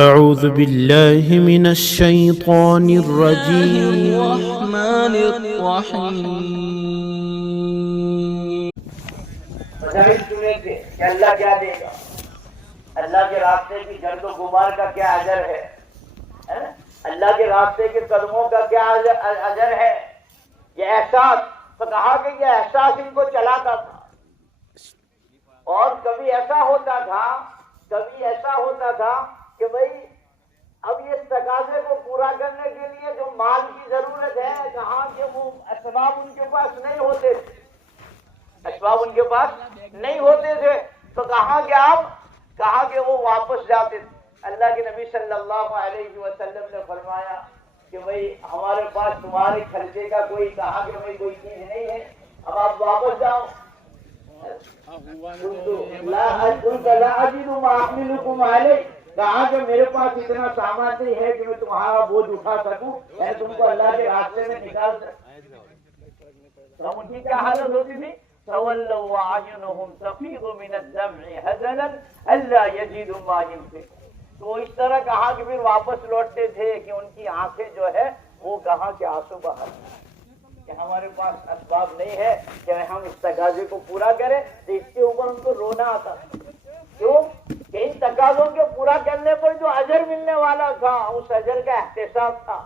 أعوذ بالله من الشيطان الرجيم. الرحمن الرحیم. مسائل سنے تھے کہ اللہ کیا دے گا، اللہ کے راستے کی گرد و غبار کا کیا اجر ہے، اللہ کے راستے کے قدموں کا کیا اجر ہے. یہ احساس تو کہا کہ یہ احساس ان کو چلاتا تھا. اور کبھی ایسا ہوتا تھا کہ بھئی اب یہ تقاضے کو پورا کرنے کے لیے جو مال کی ضرورت ہے، کہاں کہ وہ اسباب ان کے پاس نہیں ہوتے تھے، تو کہا کہ وہ واپس جاتے تھے. اللہ کے نبی صلی اللہ علیہ وسلم نے فرمایا کہ بھئی ہمارے پاس تمہارے خرچے کا کوئی کوئی چیز نہیں ہے، اب آپ واپس جاؤ. لا اجد ما احملکم علیہ، کہا کہ میرے پاس اتنا سامان نہیں ہے کہ میں تمہارا بوجھ اٹھا سکوں، میں تم کو اللہ کے راستے میں نکال سکوں. ان کی کیا حالت ہوتی تھی؟ تولوا واعینہم تفیض من الدمع حزنا الا یجدوا ما ينفقون. تو اس طرح کہا کہ پھر واپس لوٹتے تھے کہ ان کی آنکھیں جو ہے وہ کہاں کے آنسو بہا کہ ہمارے پاس اسباب نہیں ہے کہ ہم اس تقاضے کو پورا کریں. تو اس کے اوپر ان کو رونا آتا. کیوں کہ ان تقاضوں کے پورا کرنے پر جو اجر ملنے والا تھا اس اجر کا احتساب تھا،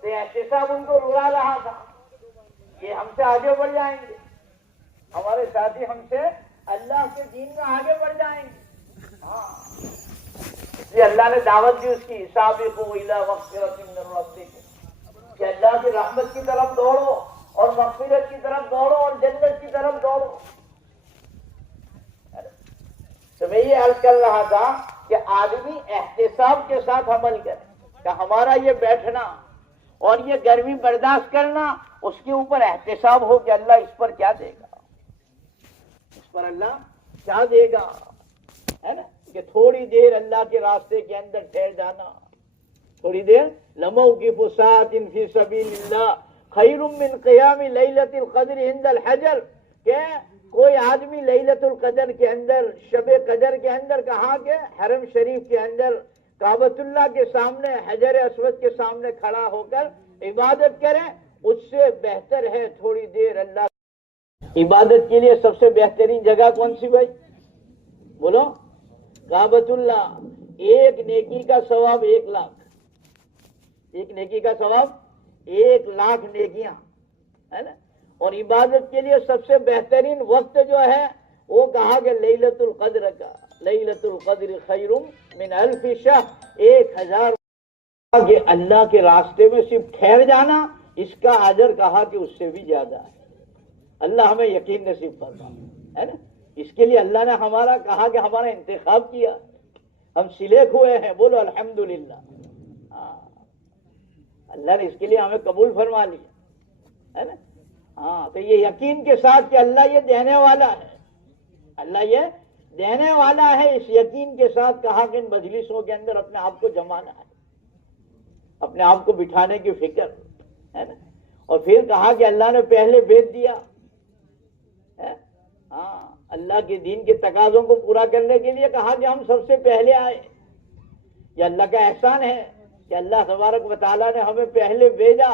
تو یہ احتساب ان کو رلا رہا تھا. یہ ہم سے آگے بڑھ جائیں گے، ہمارے ساتھی ہم سے اللہ کے دین میں آگے بڑھ جائیں گے. اس لیے اللہ نے دعوت دی اس کی، سابقوا الی مغفرۃ من ربکم، کہ اللہ کی رحمت کی طرف دوڑو اور مغفرت کی طرف دوڑو اور جنت کی طرف دوڑو. تو میں یہ عرض کر رہا تھا کہ آدمی احتساب کے ساتھ عمل کرے، کہ ہمارا یہ بیٹھنا اور یہ گرمی برداشت کرنا اس کے اوپر احتساب ہو کہ اللہ اس پر کیا دے گا، اس پر اللہ کیا دے گا، ہے نا. کہ تھوڑی دیر اللہ کے راستے کے اندر ٹھہر جانا، تھوڑی دیر لموقف ساعۃ فی سبیل اللہ خیر من قیام لیلۃ القدر عند الحجر. کہ کوئی آدمی لیلۃ القدر کے اندر، شب قدر کے اندر، کہاں کے حرم شریف کے اندر کعبۃ اللہ کے سامنے حجر اسود کے سامنے کھڑا ہو کر عبادت کرے، اس سے بہتر ہے تھوڑی دیر اللہ. عبادت کے لیے سب سے بہترین جگہ کون سی بھائی بولو؟ کعبۃ اللہ. ایک نیکی کا ثواب 1,00,000، ایک نیکی کا ثواب 1,00,000 نیکیاں، ہے نا. اور عبادت کے لیے سب سے بہترین وقت جو ہے وہ کہا کہ لیلۃ القدر کا. لیلۃ القدر خیر من الف شہر، 1,000 کہ اللہ کے راستے میں صرف ٹھہر جانا، اس کا اجر کہا کہ اس سے بھی زیادہ ہے. اللہ ہمیں یقین نصیب فرمائے، ہے نا. اس کے لیے اللہ نے ہمارا کہا کہ ہمارا انتخاب کیا، ہم سلیکٹ ہوئے ہیں. بولو الحمدللہ. اللہ نے اس کے لیے ہمیں قبول فرما لیا، ہے نا. تو یہ یقین کے ساتھ کہ اللہ یہ دینے والا ہے، اللہ یہ دینے والا ہے، اس یقین کے ساتھ کہا کہ ان مجلسوں کے اندر اپنے آپ کو جمانا ہے، اپنے آپ کو بٹھانے کی فکر ہے نا. اور پھر کہا کہ اللہ نے پہلے بیچ دیا، اللہ کے دین کے تقاضوں کو پورا کرنے کے لیے کہا کہ ہم سب سے پہلے آئے. یہ اللہ کا احسان ہے کہ اللہ تبارک و تعالیٰ نے ہمیں پہلے بھیجا،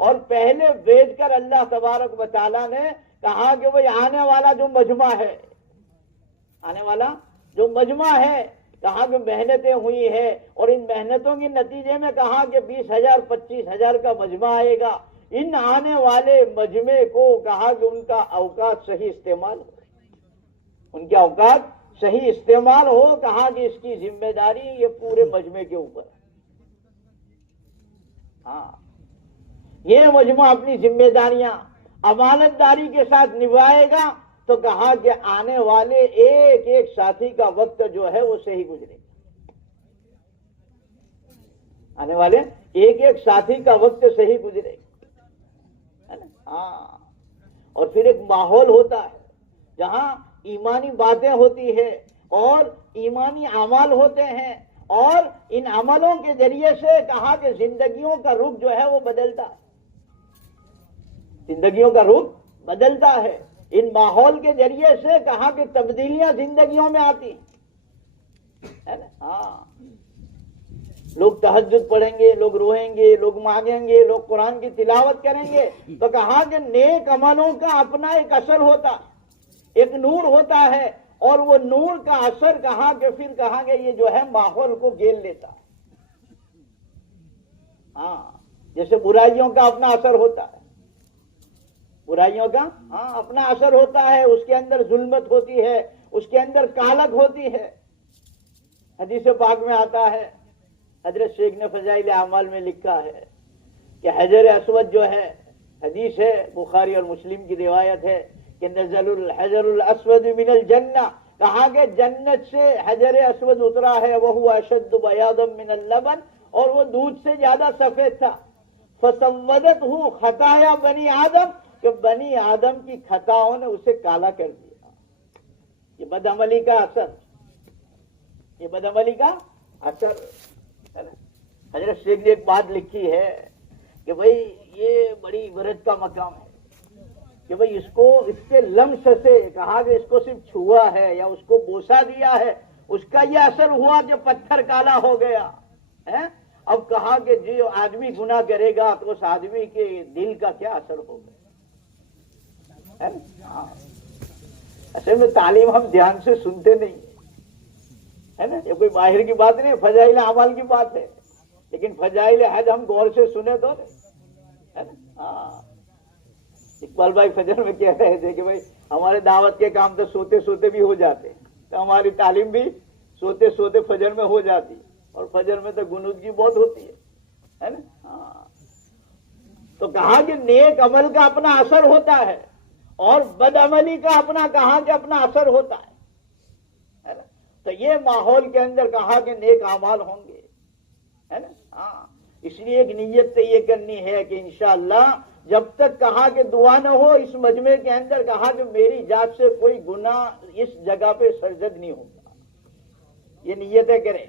اور پہلے بھیج کر اللہ تبارک و تعالیٰ نے کہا کہ وہ آنے والا جو مجمع ہے، آنے والا جو مجمع ہے، کہا کہ محنتیں ہوئی ہیں، اور ان محنتوں کے نتیجے میں کہا کہ 20,000 25,000 کا مجمع آئے گا. ان آنے والے مجمع کو کہا کہ ان کا اوقات صحیح استعمال ہو، ان کے اوقات صحیح استعمال ہو. کہا کہ اس کی ذمہ داری یہ پورے مجمع کے اوپر ہے. یہ مجمع اپنی ذمہ داریاں امانت داری کے ساتھ نبھائے گا تو کہا کہ آنے والے ایک ایک ساتھی کا وقت جو ہے وہ صحیح گزرے گا. آنے والے ایک ایک ساتھی کا وقت صحیح گزرے گا. اور پھر ایک ماحول ہوتا ہے جہاں ایمانی باتیں ہوتی ہے اور ایمانی اعمال ہوتے ہیں، اور ان عملوں کے ذریعے سے کہا کہ زندگیوں کا رخ جو ہے وہ بدلتا ہے، زندگیوں کا رخ بدلتا ہے. ان ماحول کے ذریعے سے کہا کہ تبدیلیاں زندگیوں میں آتی ہیں، ہے نا. لوگ تہجد پڑھیں گے، لوگ روئیں گے، لوگ مانگیں گے، لوگ قرآن کی تلاوت کریں گے، تو کہا کہ نیک عملوں کا اپنا ایک اثر ہوتا ہے، ایک نور ہوتا ہے، اور وہ نور کا اثر کہا کہ پھر کہا کہ یہ جو ہے ماحول کو گھیر لیتا ہے۔ ہاں، جیسے برائیوں کا اپنا اثر ہوتا ہے، برائیوں کا اپنا اثر ہوتا ہے، اس کے اندر ظلمت ہوتی ہے، اس کے اندر کالک ہوتی ہے۔ حدیث پاک میں آتا ہے، حضرت شیخ نے فضائل اعمال میں لکھا ہے کہ حجر اسود جو ہے، حدیث ہے بخاری اور مسلم کی روایت ہے کہ نزل الحجر الاسود من الجنہ، کہا کہ جنت سے حجر اسود اترا ہے، وہ اشد بیاضا من اللبن، اور وہ دودھ سے زیادہ سفید تھا۔ فسودتہ خطایا بنی آدم، کہ بنی آدم کی خطاؤں نے اسے کالا کر دیا۔ یہ بدعملی کا اثر، یہ بدعملی کا اثر ہے نا۔ حضرت شیخ نے ایک بات لکھی ہے کہ بھئی یہ بڑی عبرت کا مقام ہے کہ بھئی اس کو اس کے لمس سے کہا کہ اس کو صرف چھوا ہے یا اس کو بوسا دیا ہے، اس کا یہ اثر ہوا کہ پتھر کالا ہو گیا ہے۔ اب کہا کہ جو آدمی گناہ کرے گا تو اس آدمی کے دل کا کیا اثر ہوگا، ہے نا۔ اصل میں تعلیم ہم دھیان سے سنتے نہیں، ہے نا، یہ کوئی باہر کی بات نہیں، فضائل اعمال کی بات ہے، لیکن فضائل حج ہم غور سے سنے تو نہیں، ہے نا۔ ہاں، اقبال بھائی فجر میں کہہ رہے تھے کہ بھائی ہمارے دعوت کے کام تو سوتے سوتے بھی ہو جاتے، تو ہماری تعلیم بھی سوتے سوتے فجر میں ہو جاتی، اور فجر میں تو غنودگی بہت ہوتی ہے نا۔ ہاں، تو کہا کہ نیک عمل کا اپنا اثر ہوتا ہے اور بد عملی کا اپنا کہا کہ اپنا اثر ہوتا ہے نا۔ تو یہ ماحول کے اندر کہا کہ نیک اعمال ہوں گے، ہے نا۔ ہاں، اس لیے ایک نیت تو یہ کرنی ہے کہ انشاءاللہ جب تک کہا کہ دعا نہ ہو اس مجمع کے اندر، کہا کہ میری ذات سے کوئی گناہ اس جگہ پہ سرزد نہیں ہوگا، یہ نیتیں کریں،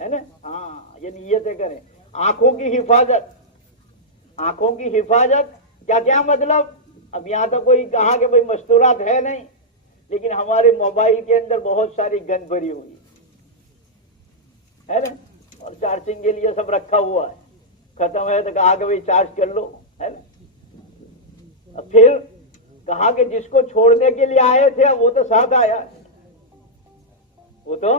ہے نا۔ ہاں، یہ نیتیں کریں۔ آنکھوں کی حفاظت، آنکھوں کی حفاظت کیا کیا مطلب؟ اب یہاں تو کوئی کہا کہ بھئی مستورات ہے نہیں، لیکن ہمارے موبائل کے اندر بہت ساری گند بھری ہوئی ہے نا، اور چارجنگ کے لیے سب رکھا ہوا ہے، ختم ہے تو کہا کہ بھئی چارج کر لو، ہے نا۔ پھر کہا کہ جس کو چھوڑنے کے لیے آئے تھے وہ تو ساتھ آیا ہے، وہ تو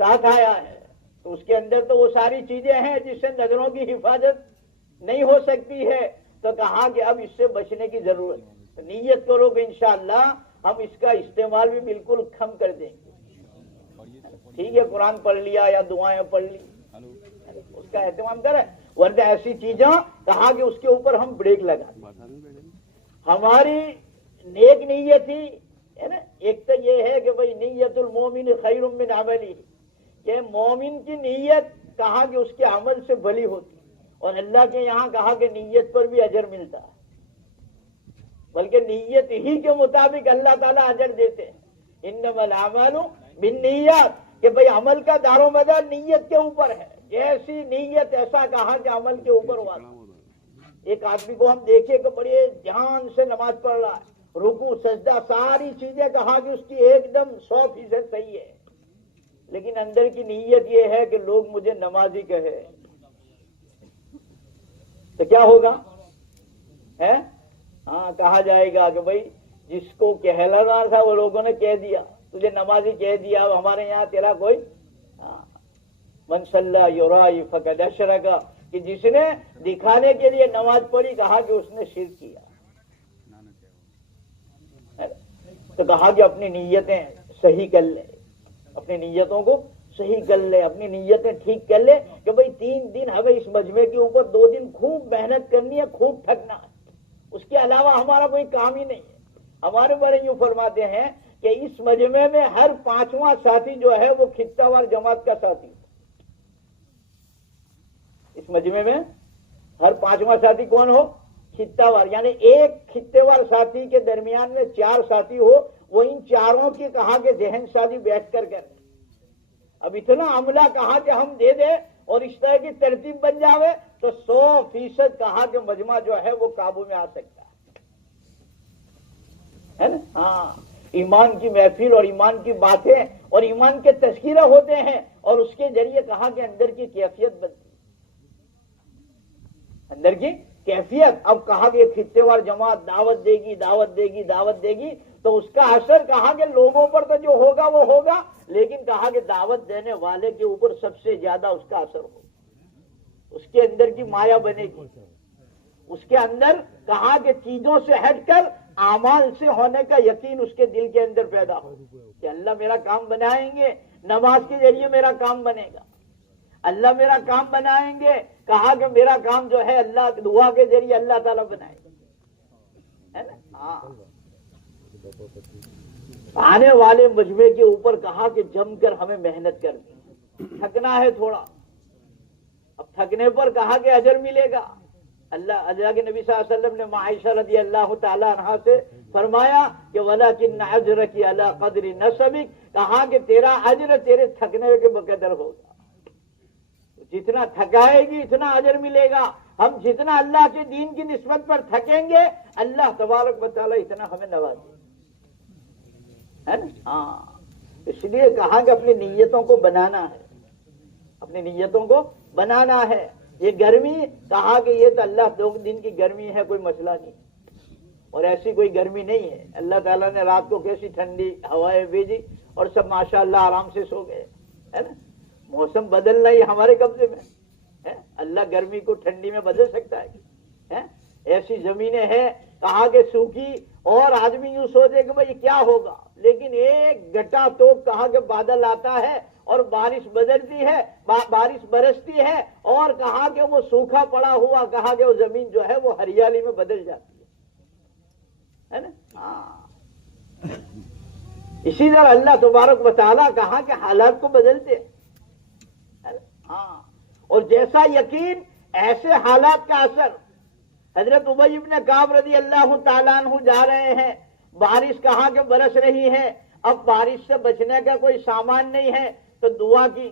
ساتھ آیا ہے، تو اس کے اندر تو وہ ساری چیزیں ہیں جس سے نظروں کی حفاظت نہیں ہو سکتی ہے، تو کہا کہ اب اس سے بچنے کی ضرورت ہے۔ نیت کرو کہ انشاءاللہ ہم اس کا استعمال بھی بالکل کم کر دیں گے، ٹھیک ہے، قرآن پڑھ لیا یا دعائیں پڑھ لی، اس کا اہتمام کریں، ورنہ ایسی چیزیں کہا کہ اس کے اوپر ہم بریک لگا دیں۔ ہماری نیک نیت ہی ہے نا، ایک تو یہ ہے کہ بھئی نیت المومن خیر من عملی، کہ مومن کی نیت کہا کہ اس کے عمل سے بھلی ہوتی، اور اللہ کے یہاں کہا کہ نیت پر بھی اجر ملتا ہے، بلکہ نیت ہی کے مطابق اللہ تعالیٰ اجر دیتے ہیں۔ انما الاعمال بالنیات، کہ بھئی عمل کا دار و مدار نیت کے اوپر ہے، جیسی نیت ایسا کہا کہ عمل کے اوپر والا۔ ایک آدمی کو ہم دیکھے کہ بڑے دھیان سے نماز پڑھ رہا ہے، رکوع سجدہ ساری چیزیں کہا کہ اس کی ایک دم 100% صحیح ہے، لیکن اندر کی نیت یہ ہے کہ لوگ مجھے نمازی کہے، تو کیا ہوگا؟ ہے ہاں، کہا جائے گا کہ بھئی جس کو کہلانا تھا وہ لوگوں نے کہہ دیا، تجھے نمازی کہہ دیا، ہمارے یہاں تیرا کوئی من صلی یرائی فقد اشرک، کہ جس نے دکھانے کے لیے نماز پڑھی کہا کہ اس نے شرک کیا۔ تو کہا کہ اپنی نیتیں صحیح کر لے، اپنی نیتوں کو صحیح کر لے، اپنی نیتیں ٹھیک کر لے کہ بھئی 3 دن ہمیں اس مجمع کے اوپر 2 دن خوب محنت کرنی ہے، خوب تھکنا ہے، اس کے علاوہ ہمارا کوئی کام ہی نہیں ہے۔ ہمارے بڑے یوں فرماتے ہیں کہ اس مجمع میں ہر 5واں ساتھی جو ہے وہ خطہ وار جماعت کا ساتھی، اس مجمع میں ہر 5واں ساتھی کون ہو؟ خطہ وار، یعنی ایک خطے وار ساتھی کے درمیان میں 4 ساتھی ہو، وہ ان چاروں کی کہا کہ ذہن سازی بیٹھ کر کریں۔ اب اتنا عملہ کہا کہ ہم دے دیں اور اس طرح کی ترتیب بن جاوے تو 100% کہا کہ مجمع جو ہے وہ قابو میں آ سکتا ہے نا۔ ہاں، ایمان کی محفل اور ایمان کی باتیں اور ایمان کے تذکرہ ہوتے ہیں اور اس کے ذریعے کہا کہ اندر کی کیفیت بنتی، اندر کی کیفیت. اب کہا کہ خطے وار جماعت دعوت دے گی دعوت دے گی دعوت دے گی تو اس کا اثر کہا کہ لوگوں پر تو جو ہوگا وہ ہوگا، لیکن کہا کہ دعوت دینے والے کے اوپر سب سے زیادہ اس کا اثر ہوگا. اس کے اندر کی مایا بنے گی، اس کے اندر کہا کہ چیزوں سے ہٹ کر اعمال سے ہونے کا یقین اس کے دل کے اندر پیدا ہو کہ اللہ میرا کام بنائیں گے، نماز کے ذریعے میرا کام بنے گا، اللہ میرا کام بنائیں گے، کہا کہ میرا کام جو ہے اللہ دعا کے ذریعے اللہ تعالیٰ بنائے گا، ہے نا. ہاں آنے والے مجمع کے اوپر کہا کہ جم کر ہمیں محنت کرنی، تھکنا ہے تھوڑا، اب تھکنے پر کہا کہ اجر ملے گا. اللہ کے نبی صلی اللہ علیہ وسلم نے عائشہ رضی اللہ تعالیٰ عنہا سے فرمایا کہ وَلَكِنَّ أَجْرَكِ عَلَىٰ قَدْرِ نَصَبِكَ، کہا کہ تیرا اجر تیرے تھکنے کے بقدر ہوگا، جتنا تھکائے گی اتنا اجر ملے گا. ہم جتنا اللہ کے دین کی نسبت پر تھکیں گے اللہ تبارک و تعالیٰ اتنا ہمیں نوازے گا. ہاں اس لیے کہا کہ اپنی نیتوں کو بنانا ہے، اپنی نیتوں کو بنانا ہے. یہ گرمی کہا کہ یہ تو اللہ 2 دن کی گرمی ہے، کوئی مسئلہ نہیں، اور ایسی کوئی گرمی نہیں ہے. اللہ تعالیٰ نے رات کو کیسی ٹھنڈی ہوائیں بھیجی اور سب ماشاءاللہ آرام سے سو گئے، ہے نا. موسم بدلنا ہی ہمارے قبضے میں ہے. اللہ گرمی کو ٹھنڈی میں بدل سکتا ہے. ایسی زمینیں ہیں کہا کہ سوکھی اور آدمی یوں سوچے کہ بھائی کیا ہوگا، لیکن ایک گٹا تو کہا کہ بادل آتا ہے اور بارش بدلتی ہے، بارش برستی ہے اور کہا کہ وہ سوکھا پڑا ہوا کہا کہ وہ زمین جو ہے وہ ہریالی میں بدل جاتی ہے نا. ہاں اسی طرح اللہ تبارک و تعالیٰ کہا کہ حالات کو بدلتے ہیں. ہاں اور جیسا یقین ایسے حالات کا اثر. حضرت ابی بن کعب رضی اللہ تعالیٰ عنہ جا رہے ہیں، بارش کہاں کہ برس رہی ہے، اب بارش سے بچنے کا کوئی سامان نہیں ہے تو دعا کی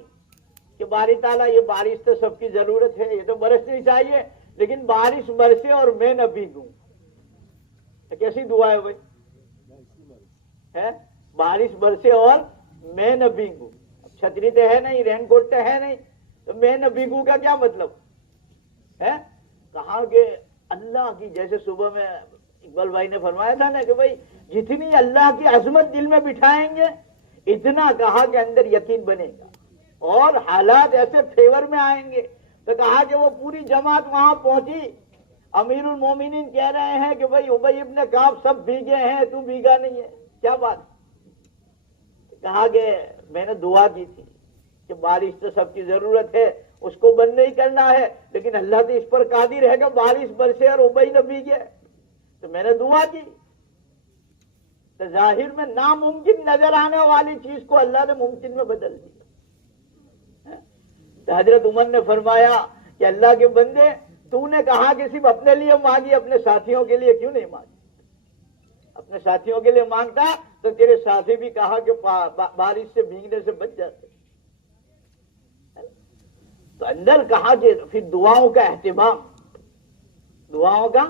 کہ باری تعالیٰ یہ بارش تو سب کی ضرورت ہے، یہ تو برسنی چاہیے، لیکن بارش برسے اور میں نہ بھیگوں. کیسی دعا ہے بھائی؟ بارش برسے اور میں نہ بھیگوں. چھتری تو ہے نہیں، رین کوٹ تو ہے نہیں، تو میں نہ بھیگوں کا کیا مطلب ہے؟ کہا کہ اللہ کی، جیسے صبح میں اقبال بھائی نے فرمایا تھا نا کہ بھائی جتنی اللہ کی عظمت دل میں بٹھائیں گے اتنا کہا کہ اندر یقین بنے گا اور حالات ایسے فیور میں آئیں گے. تو کہا کہ وہ پوری جماعت وہاں پہنچی، امیر المومنین کہہ رہے ہیں کہ بھائی ابی ابن کعب سب بھیگے ہیں، تو بھیگا نہیں ہے، کیا بات؟ کہا کہ میں نے دعا کی تھی کہ بارش تو سب کی ضرورت ہے، اس کو بند نہیں کرنا ہے، لیکن اللہ تو اس پر قادر ہے کہ بارش برسے اور ابی نہ بھیگے، تو میں نے دعا کی. تو ظاہر میں ناممکن نظر آنے والی چیز کو اللہ نے ممکن میں بدل دیا. تو حضرت عمر نے فرمایا کہ اللہ کے بندے، تو نے کہا کہ صرف اپنے لیے مانگی، اپنے ساتھیوں کے لیے کیوں نہیں مانگی؟ اپنے ساتھیوں کے لیے مانگتا تو تیرے ساتھی بھی کہا کہ بارش سے بھیگنے سے بچ جاتے. تو اندر کہا کہ پھر دعاؤں کا اہتمام، دعاؤں کا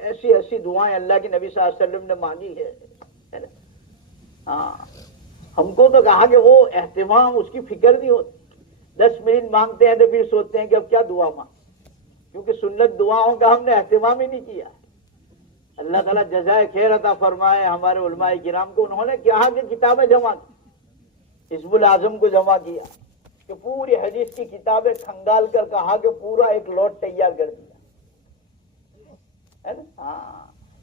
ایسی ایسی دعائیں اللہ کے نبی صلی اللہ علیہ وسلم نے مانگی ہے. ہم کو تو کہا کہ وہ اہتمام، اس کی فکر نہیں ہوتی. 10 منٹ مانگتے ہیں تو پھر سوچتے ہیں کہ اب کیا دعا مانگ، کیونکہ سنت دعاؤں کا ہم نے اہتمام ہی نہیں کیا. اللہ تعالیٰ جزائے خیر عطا فرمائے ہمارے علماء کرام کو. انہوں نے کہا کہ کتابیں جمع کی، حزب الاعظم کو جمع کیا کہ پوری حدیث کی کتابیں کھنگال کر کہا کہ پورا ایک لوٹ تیار کر دیا ہے نا.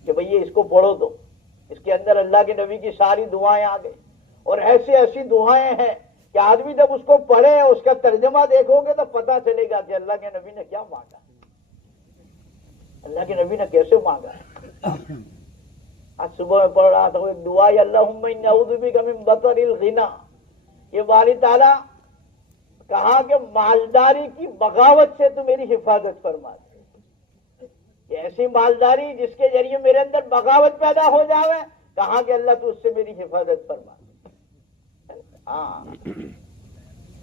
کہ بھئی یہ اس کو پڑھو، تو اس کے اندر اللہ کے نبی کی ساری دعائیں آ گئی. اور ایسی ایسی دعائیں ہیں کہ آدمی جب اس کو پڑھے اس کا ترجمہ دیکھو گے تو پتہ چلے گا کہ اللہ کے نبی نے کیا مانگا، اللہ کے نبی نے کیسے مانگا. آج صبح میں پڑھ رہا تھا وہ ایک دعا، اللہم انی اعوذ بک من بطر الغنا. یہ باری تعالیٰ کہا کہ مالداری کی بغاوت سے تو میری حفاظت فرما دے. ایسی مالداری جس کے ذریعے میرے اندر بغاوت پیدا ہو جاوے، کہا کہ اللہ تو اس سے میری حفاظت فرما دے.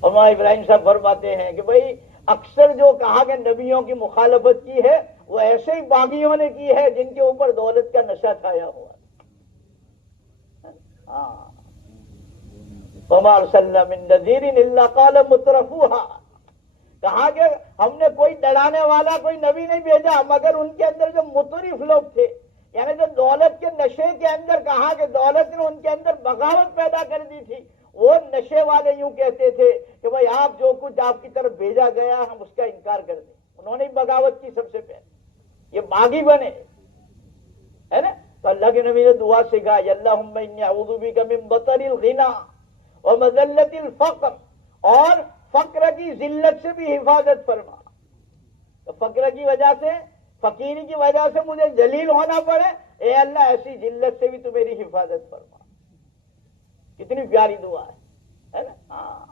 علماء ابراہیم صاحب فرماتے ہیں کہ بھئی اکثر جو کہا کہ نبیوں کی مخالفت کی ہے وہ ایسے ہی باغیوں نے کی ہے جن کے اوپر دولت کا نشہ چھایا ہوا. وما ارسلنا من نذیر الا قال مترفوها، کہا کہ ہم نے کوئی ڈرانے والا کوئی نبی نہیں بھیجا مگر ان کے اندر جو مترف لوگ تھے، یعنی جو دولت کے نشے کے اندر، کہا کہ دولت نے ان کے اندر بغاوت پیدا کر دی تھی، وہ نشے والے یوں کہتے تھے کہ بھائی آپ جو کچھ آپ کی طرف بھیجا گیا ہم اس کا انکار کر دیں، انہوں نے بغاوت کی سب سے پہلے، یہ باغی بنے، ہے نا؟ تو اللہ کے نبی نے دعا سکھائی، اللہم انی اعوذ بک من بطر الغنا ومذلت الفقر، اور فقر کی ذلت سے بھی حفاظت فرما، تو فقر کی وجہ سے، فقیری کی وجہ سے مجھے ذلیل ہونا پڑے، اے اللہ ایسی ذلت سے بھی تو میری حفاظت فرما۔ کتنی پیاری دعا ہے نا؟ ہاں،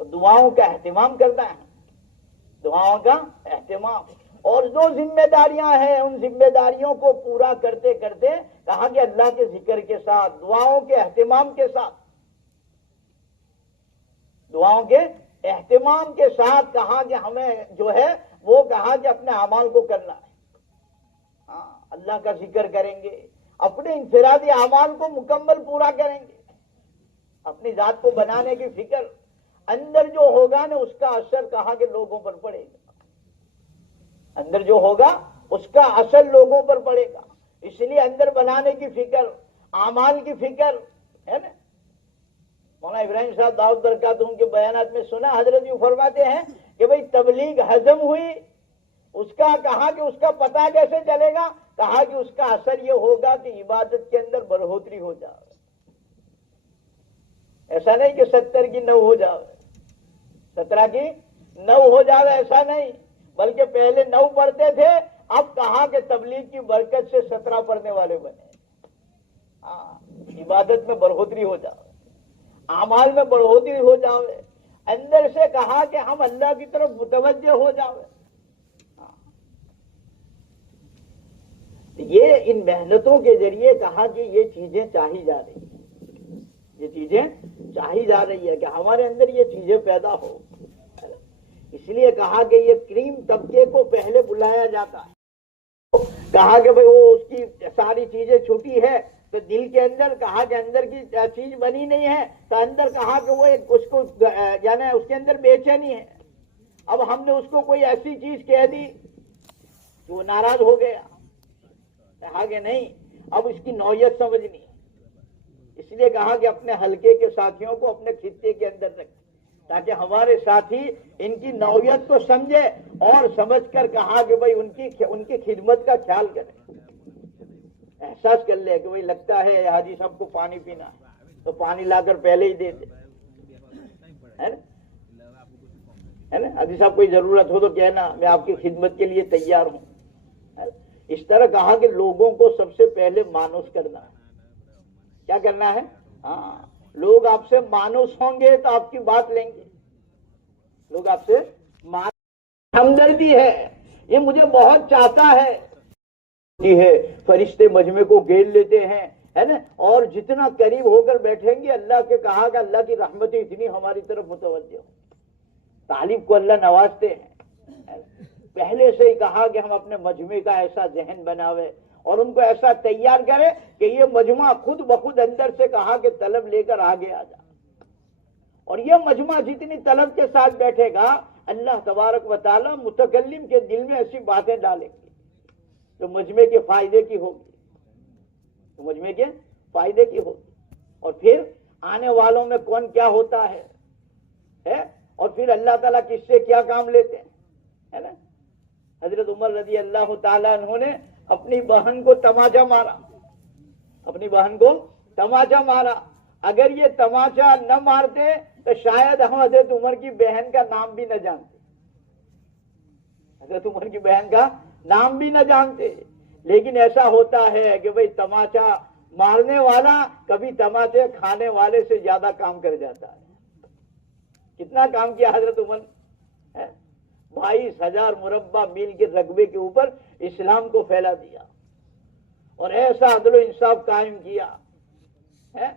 تو دعاؤں کا اہتمام کرنا ہے، دعاؤں کا اہتمام، اور جو ذمہ داریاں ہیں ان ذمہ داریوں کو پورا کرتے کرتے کہا کہ اللہ کے ذکر کے ساتھ، دعاؤں کے اہتمام کے ساتھ، دعاؤں کے اہتمام کے ساتھ کہا کہ ہمیں جو ہے وہ کہا کہ اپنے اعمال کو کرنا ہے، ہاں، اللہ کا ذکر کریں گے، اپنے انفرادی اعمال کو مکمل پورا کریں گے، اپنی ذات کو بنانے کی فکر اندر جو ہوگا نا اس کا اثر کہا کہ لوگوں پر پڑے گا، اندر جو ہوگا اس کا اثر لوگوں پر پڑے گا، اس لیے اندر بنانے کی فکر، اعمال کی فکر ہے نا۔ مولانا ابراہیم صاحب دعوت برکاتہ کے بیانات میں سنا، حضرت یوں فرماتے ہیں کہ بھئی تبلیغ ہضم ہوئی، اس کا کہا کہ اس کا پتہ کیسے چلے گا، کہا کہ اس کا اثر یہ ہوگا کہ عبادت کے اندر بڑھوتری ہو جائے، ایسا نہیں کہ 70 کی 9 ہو جائے، 17 کی 9 ہو جائے، ایسا نہیں، بلکہ پہلے 9 پڑھتے تھے، اب کہا کہ تبلیغ کی برکت سے 17 پڑھنے والے بنے، ہاں، عبادت میں بڑھوتری ہو جائے، اعمال میں بڑھوتری ہو جائے، اندر سے کہا کہ ہم اللہ کی طرف متوجہ ہو جائے۔ یہ ان محنتوں کے ذریعے کہا کہ یہ چیزیں چاہی جا رہی ہیں، یہ چیزیں چاہی جا رہی ہے کہ ہمارے اندر یہ چیزیں پیدا ہو، اس لیے کہا کہ یہ کریم طبقے کو پہلے بلایا جاتا ہے، کہا کہ بھئی وہ اس کی ساری چیزیں چھوٹی ہے تو دل کے اندر کہا کہ اندر کی چیز بنی نہیں ہے، تو اندر کہا کہ وہ اس کو یعنی اس کے اندر بے چینی ہے، اب ہم نے اس کو کوئی ایسی چیز کہہ دی کہ وہ ناراض ہو گیا، کہا کہ نہیں، اب اس کی نوعیت سمجھنی ہے، اس لیے کہا کہ اپنے حلقے کے ساتھیوں کو اپنے خطے کے اندر رکھیں تاکہ ہمارے ساتھی ان کی نوعیت کو سمجھے اور سمجھ کر کہا کہ بھئی ان کی خدمت کا خیال کریں، احساس کر لے کہ بھئی لگتا ہے حاجی صاحب کو پانی پینا ہے تو پانی لا کر پہلے ہی دے دے، ہے نا؟ حاجی صاحب کوئی ضرورت ہو تو کہنا، میں آپ کی خدمت کے لیے تیار ہوں۔ اس طرح کہا کہ لوگوں کو سب سے پہلے مانوس کرنا ہے، کیا کرنا ہے؟ ہاں، لوگ آپ سے مانوس ہوں گے تو آپ کی بات لیں گے، لوگ آپ سے ہمدردی ہے، یہ مجھے بہت چاہتا ہے، فرشتے مجمع کو گھیر لیتے ہیں، ہے نا؟ اور جتنا قریب ہو کر بیٹھیں گے اللہ کے کہا کہ اللہ کی رحمتیں اتنی ہماری طرف متوجہ ہو، طالب کو اللہ نوازتے ہیں، پہلے سے ہی کہا کہ ہم اپنے مجمع کا ایسا ذہن بناوے اور ان کو ایسا تیار کرے کہ یہ مجمع خود بخود اندر سے کہا کہ طلب لے کر آگے آ جائے، اور یہ مجمع جتنی طلب کے ساتھ بیٹھے گا اللہ تبارک و تعالی متکلم کے دل میں ایسی باتیں ڈالیں گے تو مجمع کے فائدے کی ہوگی، تو مجمع کے فائدے کی ہوگی، اور پھر آنے والوں میں کون کیا ہوتا ہے، اور پھر اللہ تعالیٰ کس سے کیا کام لیتے ہیں، ہے نا؟ حضرت عمر رضی اللہ تعالیٰ عنہ نے اپنی بہن کو تماچا مارا، اپنی بہن کو تماچا مارا، اگر یہ تماچا نہ مارتے تو شاید ہم حضرت عمر کی بہن کا نام بھی نہ جانتے، حضرت عمر کی بہن کا نام بھی نہ جانتے، لیکن ایسا ہوتا ہے کہ بھئی تماچا مارنے والا کبھی تماچے کھانے والے سے زیادہ کام کر جاتا ہے۔ کتنا کام کیا حضرت عمر نے؟ 22,000 مربع میل کے رقبے کے اوپر اسلام کو پھیلا دیا اور ایسا عدل و انصاف قائم کیا ہے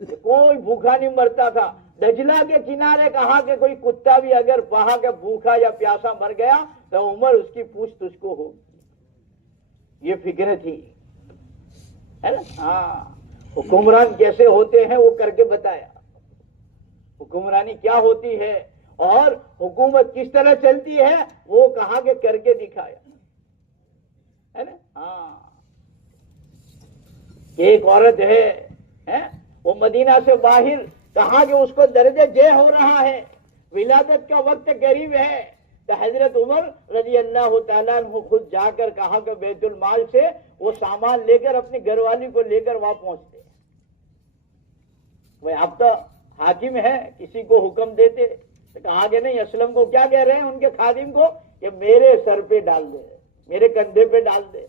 کہ کوئی بھوکا نہیں مرتا تھا۔ دجلہ کے کنارے کہا کہ کوئی کتا بھی اگر وہاں کے بھوکا یا پیاسا مر گیا تو عمر اس کی پوچھ تجھ کو ہوگی، یہ فکر تھی، ہے نا؟ ہاں، حکمران کیسے ہوتے ہیں وہ کر کے بتایا، حکمرانی کیا ہوتی ہے اور حکومت کس طرح چلتی ہے وہ کہا کہ کر کے دکھایا ہے نا. ہاں ایک عورت ہے وہ مدینہ سے باہر کہا کہ اس کو درجہ جے ہو رہا ہے, ولادت کا وقت قریب ہے, تو حضرت عمر رضی اللہ تعالیٰ عنہ خود جا کر کہا کہ بیت المال سے وہ سامان لے کر اپنی گھر والی کو لے کر وہاں پہنچتے. وہ اب تو حاکم ہے, کسی کو حکم دیتے, تو کہا کہ نہیں, اسلم کو کیا کہہ رہے ہیں ان کے خادم کو کہ میرے سر پہ ڈال دے, میرے کندھے پہ ڈال دے.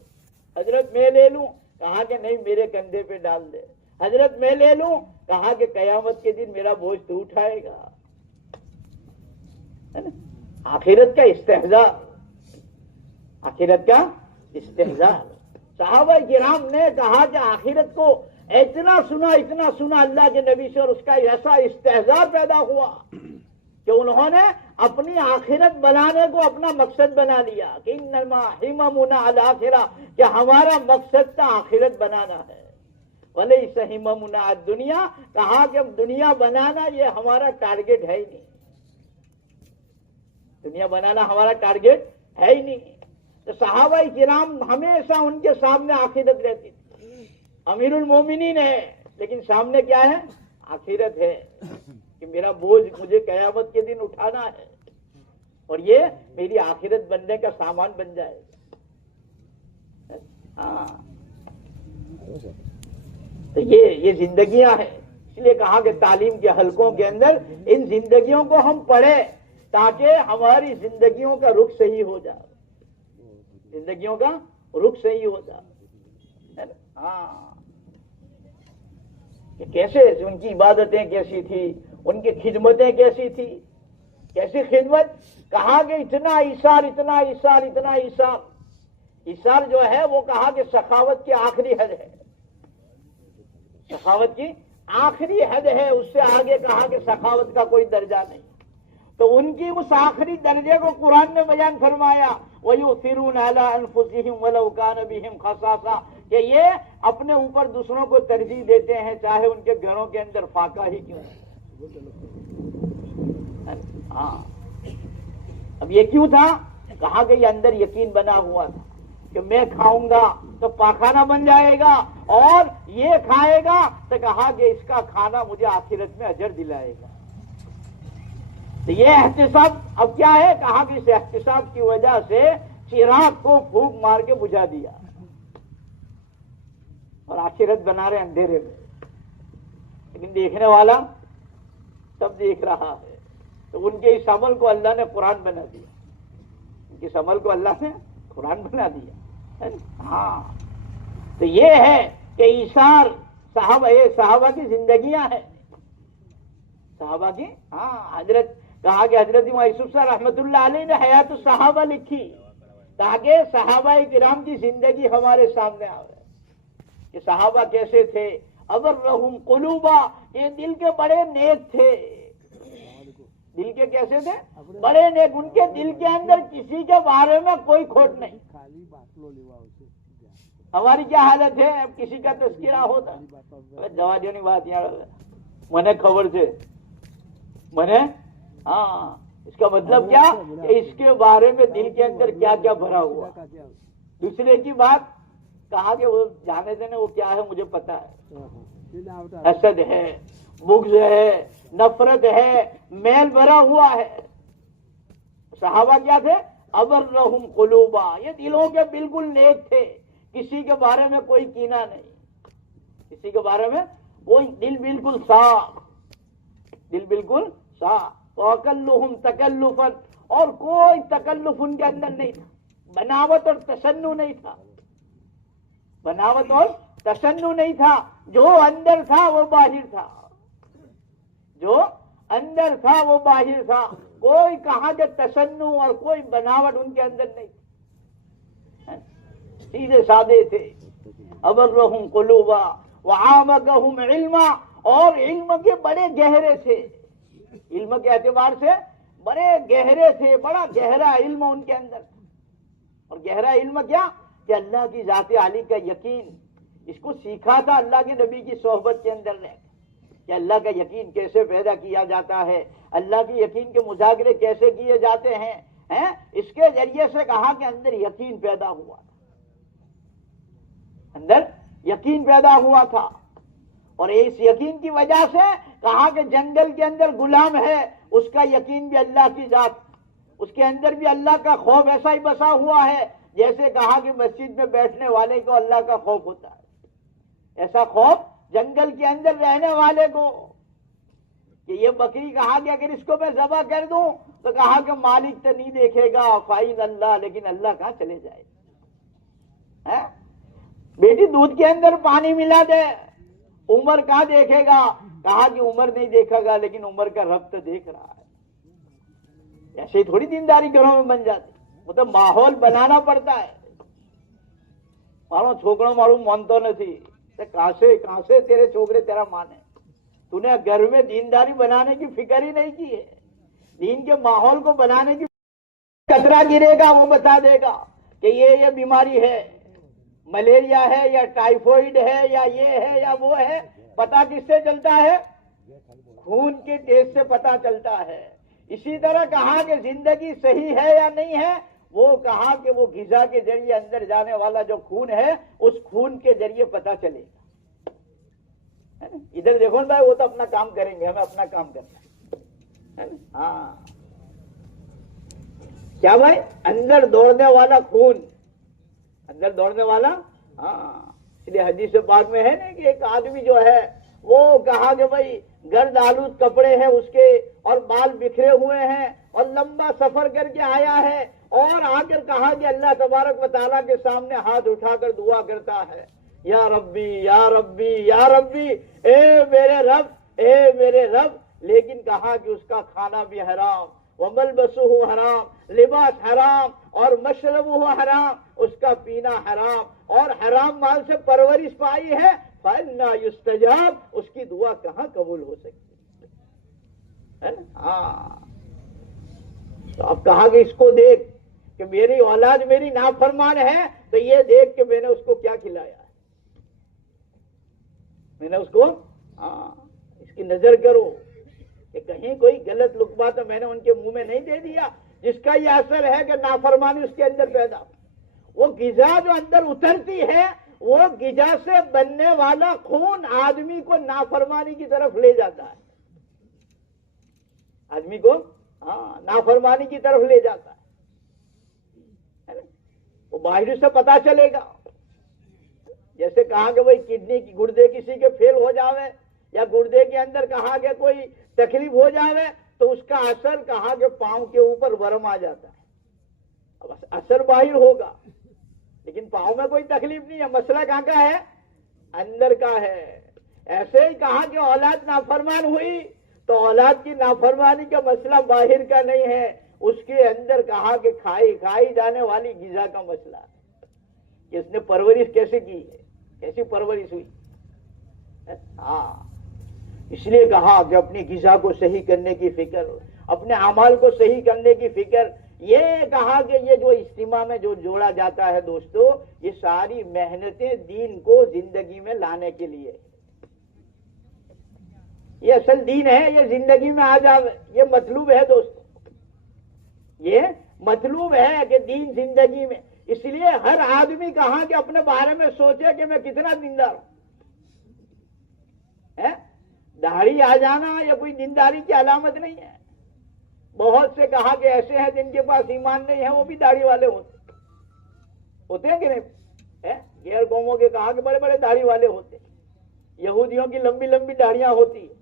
حضرت میں لے لوں, کہا کہ نہیں میرے کندھے پہ ڈال دے. حضرت میں لے لوں, کہا کہ قیامت کے دن میرا بوجھ تو اٹھائے گا. آخرت کا استحضار, آخرت کا استحضار. صحابہ کرام نے کہا کہ آخرت کو اتنا سنا اللہ کے نبی سے, اور اس کا ایسا استحضار پیدا ہوا کہ انہوں نے اپنی آخرت بنانے کو اپنا مقصد بنا لیا کہ انما ہممنا الآخرہ, کہ ہمارا مقصد تو آخرت بنانا ہے. ولیس ہممنا الدنیا, کہا کہ دنیا بنانا یہ ہمارا ٹارگٹ ہے ہی نہیں, دنیا بنانا ہمارا ٹارگٹ ہے ہی نہیں. تو صحابہ کرام ہمیشہ ان کے سامنے آخرت رہتی تھی. امیر المومنین ہے لیکن سامنے کیا ہے, آخرت ہے, کہ میرا بوجھ مجھے قیامت کے دن اٹھانا ہے اور یہ میری آخرت بننے کا سامان بن جائے گا. ہاں تو یہ زندگیاں ہیں. اس لیے کہا کہ تعلیم کے حلقوں کے اندر ان زندگیوں کو ہم پڑھیں تاکہ ہماری زندگیوں کا رخ صحیح ہو جائے, زندگیوں کا رخ صحیح ہو جائے. ہاں کہ کیسے ان کی عبادتیں کیسی تھی, ان کی خدمتیں کیسی تھی, کیسی خدمت. کہا کہ اتنا ایثار, اتنا ایثار, اتنا ایثار. ایثار جو ہے وہ کہا کہ سخاوت کی آخری حد ہے, سخاوت کی آخری حد ہے, اس سے آگے کہا کہ سخاوت کا کوئی درجہ نہیں. تو ان کی اس آخری درجے کو قرآن نے بیان فرمایا, وَيُؤْثِرُونَ عَلَىٰ أَنفُسِهِمْ وَلَوْ كَانَ بِهِمْ خَصَاصَةٌ, کہ یہ اپنے اوپر دوسروں کو ترجیح دیتے ہیں چاہے ان کے گھروں کے اندر فاقہ ہی کیوں. ہاں اب یہ کیوں تھا, کہا کہ یہ اندر یقین بنا ہوا تھا کہ میں کھاؤں گا تو پاخانہ بن جائے گا, اور یہ کھائے گا تو کہا کہ اس کا کھانا مجھے آخرت میں اجر دلائے گا. تو یہ احتساب اب کیا ہے, کہا کہ اس احتساب کی وجہ سے چراغ کو پھونک مار کے بجھا دیا اور آخرت بنا رہے اندھیرے میں, لیکن دیکھنے والا سب دیکھ رہا ہے. تو ان کے اس عمل کو اللہ نے قرآن بنا دیا, ان کے اس عمل کو اللہ نے قرآن بنا دیا. ہاں تو یہ ہے کہ ایثار صحابہ کی زندگیاں ہیں, صحابہ کی. ہاں حضرت کہا کہ حضرت یوسف صاحب رحمۃ اللہ علیہ نے حیات الصحابہ لکھی تاکہ صحابہ کرام کی زندگی ہمارے سامنے آئے کہ صحابہ کیسے تھے. ابرہم قلوبا, یہ دل کے بڑے نیک تھے, دل کے کیسے تھے, بڑے نیک. ان کے دل کے اندر کسی کے بارے میں کوئی کھوٹ نہیں. ہماری کیا حالت ہے, اب کسی کا تذکرہ ہوتا جوادیوں بات یار منے خبر سے منے, ہاں اس کا مطلب کیا کہ اس کے بارے میں دل کے اندر کیا کیا بھرا ہوا. دوسرے کی بات کہا کہ وہ جانے دینے وہ کیا ہے مجھے پتا ہے, حسد ہے, بغض ہے, نفرت ہے, میل بھرا ہوا ہے. صحابہ کیا تھے, ابرہم قلوبا, یہ دلوں کے بالکل نیک تھے, کسی کے بارے میں کوئی کینہ نہیں, کسی کے بارے میں کوئی, دل بالکل صاف, دل بالکل صاف. وَأَقَلُّهُمْ تَكَلُّفًا, اور کوئی تکلف ان کے اندر نہیں تھا, بناوٹ اور تشنع نہیں تھا, بناوٹ اور تشنع نہیں تھا. جو اندر تھا وہ باہر تھا, جو اندر تھا وہ باہر تھا. کوئی کہاں کے تشنع اور کوئی بناوٹ ان کے اندر نہیں تھی, سیدھے سادے تھے. ابرہم قلوبا وعامقہم علما, اور علم کے بڑے گہرے تھے, علم کے اعتبار سے بڑے گہرے تھے, بڑا گہرا علم ان کے اندر تھا. اور گہرا علم کیا کہ اللہ کی ذات عالی کا یقین, اس کو سیکھا تھا اللہ کے نبی کی صحبت کے اندر رہ. کہ اللہ کا یقین کیسے پیدا کیا جاتا ہے، اللہ کے یقین کے مذاکرے کیسے کیے جاتے ہیں، اس کے ذریعے سے کہا کہ اندر یقین پیدا ہوا تھا، اندر یقین پیدا ہوا تھا، اور اس یقین کی وجہ سے کہا کہ جنگل کے اندر غلام ہے، اس کا یقین بھی اللہ کی ذات، اس کے اندر بھی اللہ کا خوف ایسا ہی بسا ہوا ہے جیسے کہا کہ مسجد میں بیٹھنے والے کو اللہ کا خوف ہوتا ہے، ایسا خوف جنگل کے اندر رہنے والے کو کہ یہ بکری کہا کہ اگر اس کو میں ذبح کر دوں تو کہا کہ مالک تو نہیں دیکھے گا، فائن اللہ، لیکن اللہ کہاں چلے جائے گا؟ بیٹی دودھ کے اندر پانی ملا دے، عمر کہاں دیکھے گا؟ کہا کہ عمر نہیں دیکھا گا، لیکن عمر کا رب تو دیکھ رہا ہے۔ ایسے ہی تھوڑی دینداری گھروں میں بن جاتی، وہ تو ماحول بنانا پڑتا ہے۔ مارو چھوکروں مارو مانتا نہیں، کہاں سے تیرے چھوکرے تیرا مان ہے؟ تو نے گھر میں دینداری بنانے کی فکر ہی نہیں کی ہے، دین کے ماحول کو بنانے کی، کچرا گرے گا وہ بتا دے گا کہ یہ بیماری ہے، ملیریا ہے یا ٹائیفائڈ ہے یا یہ ہے یا وہ ہے، پتا کس سے چلتا ہے؟ خون کے ٹیسٹ سے پتا چلتا ہے۔ اسی طرح کہا کہ زندگی صحیح ہے یا نہیں ہے، وہ کہا کہ وہ غذا کے ذریعے اندر جانے والا جو خون ہے اس خون کے ذریعے پتا چلے گا۔ ادھر دیکھو بھائی، وہ تو اپنا کام کریں گے، ہمیں اپنا کام کرنا ہے۔ ہاں کیا بھائی؟ اندر دوڑنے والا خون، اندر دوڑنے والا، ہاں اس لیے حدیث پاک میں ہے نا کہ ایک آدمی جو ہے وہ کہا کہ بھائی گرد آلود کپڑے ہیں اس کے اور بال بکھرے ہوئے ہیں اور لمبا سفر کر کے آیا ہے، اور آ کر کہا کہ اللہ تبارک و تعالیٰ کے سامنے ہاتھ اٹھا کر دعا کرتا ہے، یا ربی یا ربی یا ربی، اے میرے رب اے میرے رب، لیکن کہا کہ اس کا کھانا بھی حرام، وملبسہ حرام، لباس حرام، اور مشربہ حرام، اس کا پینا حرام، اور حرام مال سے پرورش پائی ہے، فَإِنَّا يُسْتَجَابُ، اس کی دعا کہاں قبول ہو سکتی ہے نا؟ ہاں تو اب کہا کہ اس کو دیکھ کہ میری اولاد میری نافرمان ہے، تو یہ دیکھ کہ میں نے اس کو کیا کھلایا ہے، میں نے اس کو، ہاں اس کی نظر کرو کہ کہیں کوئی غلط لقمہ تو میں نے ان کے منہ میں نہیں دے دیا جس کا یہ اثر ہے کہ نافرمانی اس کے اندر پیدا ہو۔ وہ غذا جو اندر اترتی ہے، وہ غذا سے بننے والا خون آدمی کو نافرمانی کی طرف لے جاتا ہے، آدمی کو ہاں نافرمانی کی طرف لے جاتا ہے۔ وہ باہر سے پتا چلے گا، جیسے کہا کہ بھائی کڈنی کی گردے کسی کے فیل ہو جاوے یا گردے کے اندر کہا کہ کوئی تکلیف ہو جاوے تو اس کا اثر کہا کہ پاؤں کے اوپر ورم آ جاتا ہے، اب اثر باہر ہوگا لیکن پاؤں میں کوئی تکلیف نہیں ہے، مسئلہ کہاں کا ہے؟ اندر کا ہے۔ ایسے ہی کہا کہ اولاد نافرمان ہوئی تو اولاد کی نافرمانی کا مسئلہ باہر کا نہیں ہے، اس کے اندر کہا کہ کھائی جانے والی غذا کا مسئلہ ہے کہ اس نے پرورش کیسے کی ہے، کیسی پرورش ہوئی۔ ہاں اس لیے کہا کہ اپنی غذا کو صحیح کرنے کی فکر، اپنے اعمال کو صحیح کرنے کی فکر۔ یہ کہا کہ یہ جو اجتماع میں جو جوڑا جاتا ہے دوستو، یہ ساری محنتیں دین کو زندگی میں لانے کے لیے، یہ اصل دین ہے، یہ زندگی میں آ جاوے، یہ مطلوب ہے دوستو، یہ مطلوب ہے کہ دین زندگی میں۔ اس لیے ہر آدمی کہا کہ اپنے بارے میں سوچے کہ میں کتنا دیندار ہوں۔ داڑھی آ جانا یہ کوئی دینداری کی علامت نہیں ہے۔ بہت سے کہا کہ ایسے ہیں جن کے پاس ایمان نہیں ہے، وہ بھی داڑھی والے ہوتے ہیں کہ نہیں؟ غیر قوموں کے کہا کہ بڑے بڑے داڑھی والے ہوتے ہیں، یہودیوں کی لمبی لمبی داڑیاں ہوتی ہیں،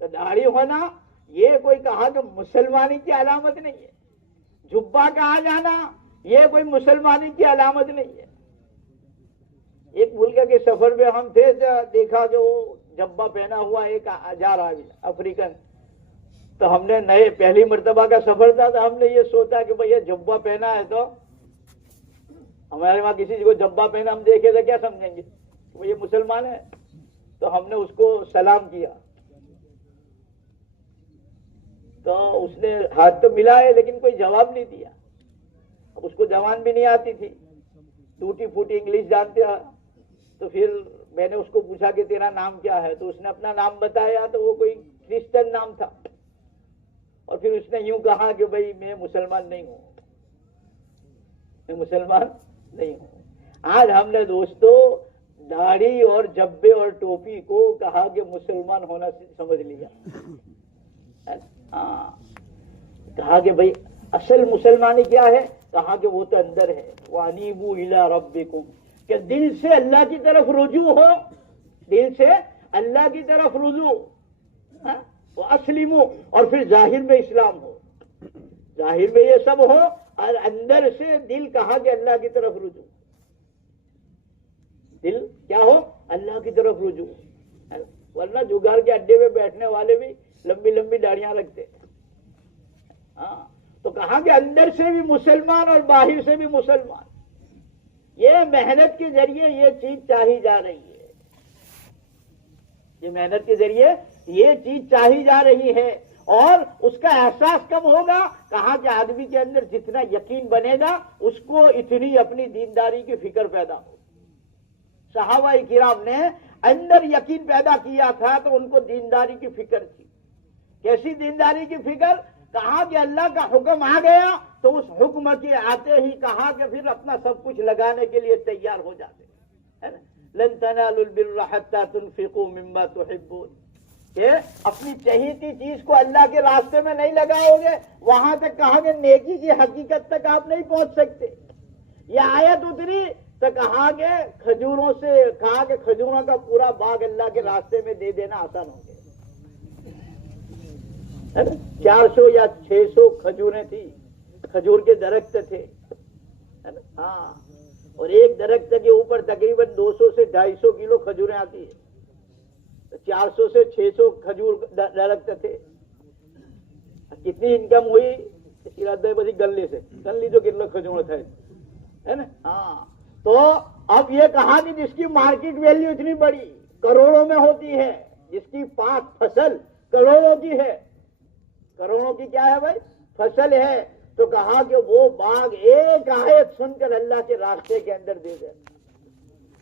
تو داڑھی ہونا یہ کوئی کہا کہ مسلمانی کی علامت نہیں ہے۔ جبہ کا آ جانا یہ کوئی مسلمانی کی علامت نہیں ہے۔ ایک ملک کے سفر میں ہم تھے، دیکھا کہ وہ جبہ پہنا ہوا ایک جا رہا ہے افریقن، تو ہم نے پہلی مرتبہ کا سفر تھا تو ہم نے یہ سوچا کہ بھئی یہ جبہ پہنا ہے تو ہمارے وہاں کسی کو جبہ پہنا ہم دیکھے تو کیا سمجھیں گے وہ یہ مسلمان ہے، تو ہم نے اس کو سلام کیا تو اس نے ہاتھ تو ملائے لیکن کوئی جواب نہیں دیا۔ اب اس کو زبان بھی نہیں آتی تھی، ٹوٹی پھوٹی انگلش جانتے ہیں، تو پھر میں نے اس کو پوچھا کہ تیرا نام کیا ہے، تو اس نے اپنا نام بتایا، تو وہ کوئی کرسچن نام تھا، اور پھر اس نے یوں کہا کہ بھائی میں مسلمان نہیں ہوں، میں مسلمان نہیں ہوں۔ آج ہم نے دوستو داڑھی اور جبے اور ٹوپی کو کہا کہ مسلمان ہونا سمجھ لیا۔ ہاں، کہا کہ بھائی اصل مسلمانی کیا ہے؟ کہا کہ وہ تو اندر ہے، وَأَنِيبُوا إِلَىٰ رَبِّكُمْ، کہ دل سے اللہ کی طرف رجوع ہو، دل سے اللہ کی طرف رجوع، وَأَسْلِمُوا، اور پھر ظاہر میں اسلام ہو، ظاہر میں یہ سب ہو، اور اندر سے دل کہا کہ اللہ کی طرف رجوع، دل کیا ہو؟ اللہ کی طرف رجوع۔ ورنہ جگار کے اڈے میں بیٹھنے والے بھی لمبی لمبی داڑیاں رکھتے، ہاں، تو کہا کہ اندر سے بھی مسلمان اور باہر سے بھی مسلمان۔ یہ محنت کے ذریعے یہ چیز چاہی جا رہی ہے، یہ محنت کے ذریعے یہ چیز چاہی جا رہی ہے، اور اس کا احساس کب ہوگا؟ کہا کہ آدمی کے اندر جتنا یقین بنے گا اس کو اتنی اپنی دینداری کی فکر پیدا ہو۔ صحابہ کرام نے اندر یقین پیدا کیا تھا تو ان کو دینداری کی فکر تھی۔ کیسی دینداری کی فکر؟ کہا کہ اللہ کا حکم آ گیا تو اس حکم کے آتے ہی کہا کہ پھر اپنا سب کچھ لگانے کے لیے تیار ہو جاتے ہیں۔ لن تنالوا البر حتى تنفقوا مما تحبون، کہ اپنی چہیتی چیز کو اللہ کے راستے میں نہیں لگاؤ گے، وہاں تک کہا کہ نیکی کی حقیقت تک آپ نہیں پہنچ سکتے۔ یہ آیت اتری تو کہا کہ کھجوروں سے، کہا کہ کھجوروں کا پورا باغ اللہ کے راستے میں دے دینا آسان ہو گیا۔ 400 یا 600 کھجوریں تھی، کھجور کے درخت تھے، ہاں، اور ایک درخت کے اوپر تقریباً 200 سے 250 کلو کھجوریں آتی ہے، 400 سے 600 کھجور درخت تھے۔ کتنی انکم ہوئی؟ بڑی گلی سے، گلی جو کتنا کھجور تھے، ہے نا؟ ہاں، تو اب یہ کہا کہ جس کی مارکیٹ ویلیو اتنی بڑی کروڑوں میں ہوتی ہے، جس کی پاک فصل کروڑوں کی ہے، کروڑوں کی کیا ہے بھائی؟ فصل ہے، تو کہا کہ وہ باغ ایک آیت سن کر اللہ کے راستے کے اندر دے دے۔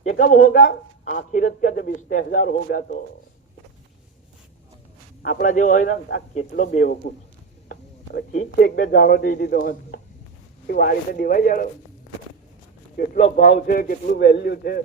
یہ کب ہوگا؟ آخرت کا جب استحضار ہوگا تو۔ આપણા જેવો હોય ને કેટલો બેવકૂફ, હવે ઠીક છે એક બે જાણો દઈ દીધો હોત આ રીતે દેવાઈ જાણો, કેટલો ભાવ છે, કેટલું વેલ્યુ છે,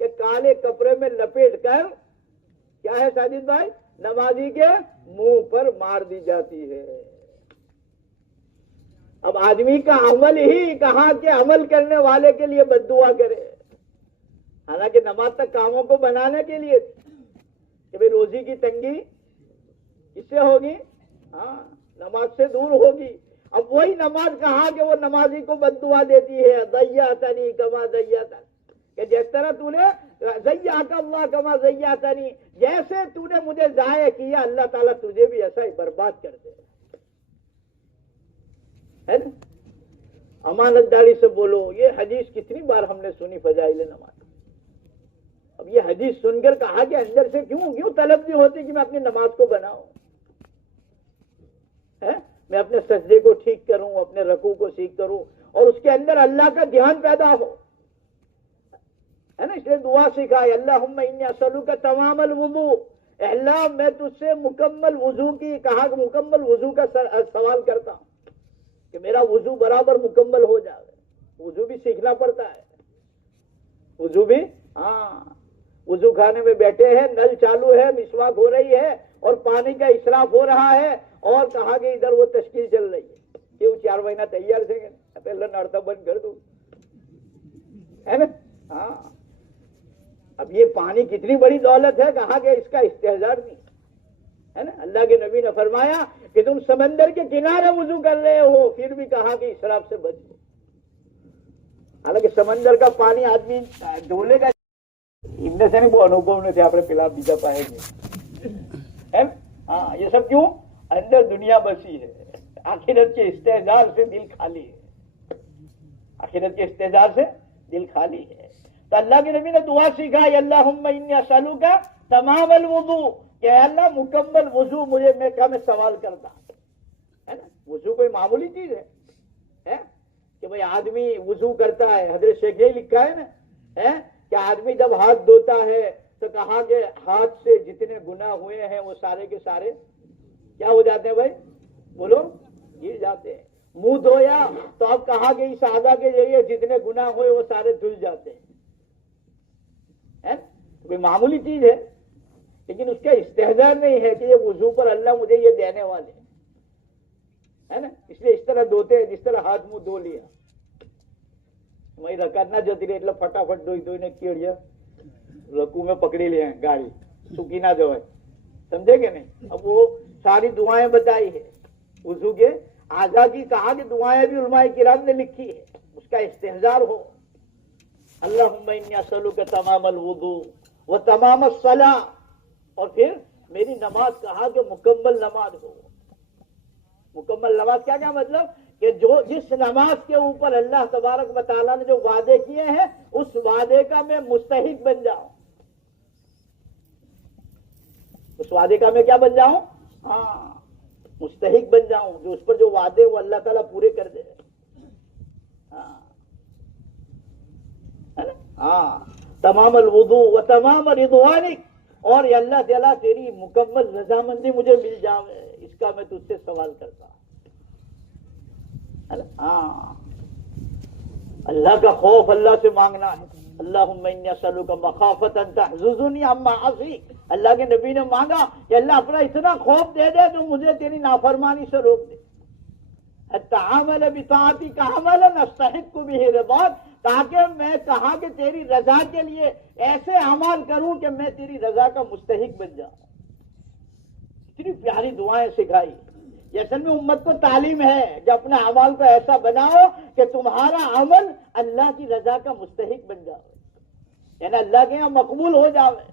کہ کالے کپڑے میں لپیٹ کر کیا ہے ساجد بھائی نمازی کے منہ پر مار دی جاتی ہے۔ اب آدمی کا عمل ہی کہاں کے عمل کرنے والے کے لیے بد دعا کرے، حالانکہ نماز تک کاموں کو بنانے کے لیے کہ بھئی روزی کی تنگی کس سے ہوگی؟ ہاں نماز سے دور ہوگی۔ اب وہی نماز کہاں کہ وہ نمازی کو بد دعا دیتی ہے، ضیعتنی کما ضیعتنی، کہ جس طرح تو نے ضیعک اللہ کما ضیعتنی، جیسے تو نے مجھے ضائع کیا اللہ تعالیٰ تجھے بھی ایسا ہی برباد کر دے، ہے نا؟ امانت داری سے بولو، یہ حدیث کتنی بار ہم نے سنی فضائل نماز۔ اب یہ حدیث سن کر کہا کہ اندر سے کیوں طلب نہیں ہوتی کہ میں اپنی نماز کو بناؤں، میں اپنے سجدے کو ٹھیک کروں، اپنے رکوع کو ٹھیک کروں، اور اس کے اندر اللہ کا دھیان پیدا ہو، ہے نا؟ اس لیے دعا سکھائے اللہم انی اسألک تمام الوضوء، اے اللہ میں تجھ سے مکمل وضو کی، کہا کہ مکمل وضو کا سوال کرتا ہوں کہ میرا وضو برابر مکمل ہو جائے۔ وضو بھی سیکھنا پڑتا ہے، وضو بھی، ہاں وضو خانے میں بیٹھے ہیں، نل چالو ہے، مسواک ہو رہی ہے اور پانی کا اسراف ہو رہا ہے، اور کہا کہ ادھر وہ تشکیل چل رہی ہے، کیوں 4 مہینہ تیار سے پہلے نڑتا بند کر دوں، ہے نا؟ ہاں اب یہ پانی کتنی بڑی دولت ہے، کہا کہ اس کا استحضار نہیں، ہے نا؟ اللہ کے نبی نے فرمایا کہ تم سمندر کے کنارے وضو کر رہے ہو، پھر بھی کہا کہ اسراف سے بچو، حالانکہ سمندر کا پانی آدمی ڈولے گا اتنے سے نہیں، وہ انوبھو نے تھے اپنے پلا بیجا پائیں گے، ہاں یہ سب کیوں؟ اندر دنیا بسی ہے، آخرت کے استحضار سے دل خالی ہے، آخرت کے استحضار سے دل خالی ہے۔ تو اللہ کے نبی نے دعا سکھائی اللہم انی اسألک تمام الوضوء، کہ اللہ مکمل وضو مجھے میں سوال کرتا ہے نا؟ وضو کوئی معمولی چیز ہے کہ بھئی آدمی وضو کرتا ہے، حضرت شیخ نے لکھا ہے نا کہ آدمی جب ہاتھ دھوتا ہے تو کہا کہ ہاتھ سے جتنے گناہ ہوئے ہیں وہ سارے کے سارے کیا ہو جاتے ہیں بھائی؟ بولو، گر جاتے ہیں۔ منہ دھویا تو اب کہا کہ اس اعضاء کے ذریعے جتنے گناہ ہوئے وہ سارے دھل جاتے ہیں، کوئی معمولی چیز ہے، لیکن اس کا استحضار نہیں ہے کہ یہ وضو پر اللہ مجھے یہ دینے والے ہیں، ہے نا؟ اس لیے اس طرح دھوتے ہیں جس طرح ہاتھ منہ دھو لیا، وہی رکعت نہ جاتی رہی એટલે ફટાફટ ધોઈને કેળિયા રકુ میں پکڑی لے ہیں گاڑی سوکی نہ جائے، سمجھے کہ نہیں؟ اب وہ ساری دعائیں بتائی ہے وضو کے اعضاء کی، کہا کہ دعائیں بھی علماء کرام نے لکھی ہے، اس کا استحضار ہو۔ اللہم انی اسألک تمام الوضوء و تمام الصلاۃ، اور پھر میری نماز کہا کہ مکمل نماز ہو۔ مکمل نماز کیا مطلب کہ جس نماز کے اوپر اللہ تبارک و تعالیٰ نے جو وعدے کیے ہیں اس وعدے کا میں مستحق بن جاؤں، اس وعدے کا میں کیا بن جاؤں؟ ہاں مستحق بن جاؤں، جو اس پر جو وعدے وہ اللہ تعالیٰ پورے کر دے۔ ہاں تمام الوضوء و تمام رضوانک، اور یہ اللہ تعالیٰ تیری مکمل رضامندی مجھے مل جاوے، اس کا میں تجھ سے سوال کرتا ہوں۔ ہاں اللہ کا خوف اللہ سے مانگنا ہے۔ اللہم انی اسألک مخافۃ ان تحجزنی عن معاصیک، اللہ کے نبی نے مانگا کہ اللہ اپنا اتنا خوف دے دے جو مجھے تیری نافرمانی سے روک دے، حتی عمل بطاعتک عملا استحق بہ رضاک، تاکہ میں کہا کہ تیری رضا کے لیے ایسے اعمال کروں کہ میں تیری رضا کا مستحق بن جاؤں۔ اتنی پیاری دعائیں سکھائی، یہ اصل میں امت کو تعلیم ہے کہ اپنے اعمال کو ایسا بناؤ کہ تمہارا عمل اللہ کی رضا کا مستحق بن جاؤ، یعنی اللہ کے یہاں مقبول ہو جاوے،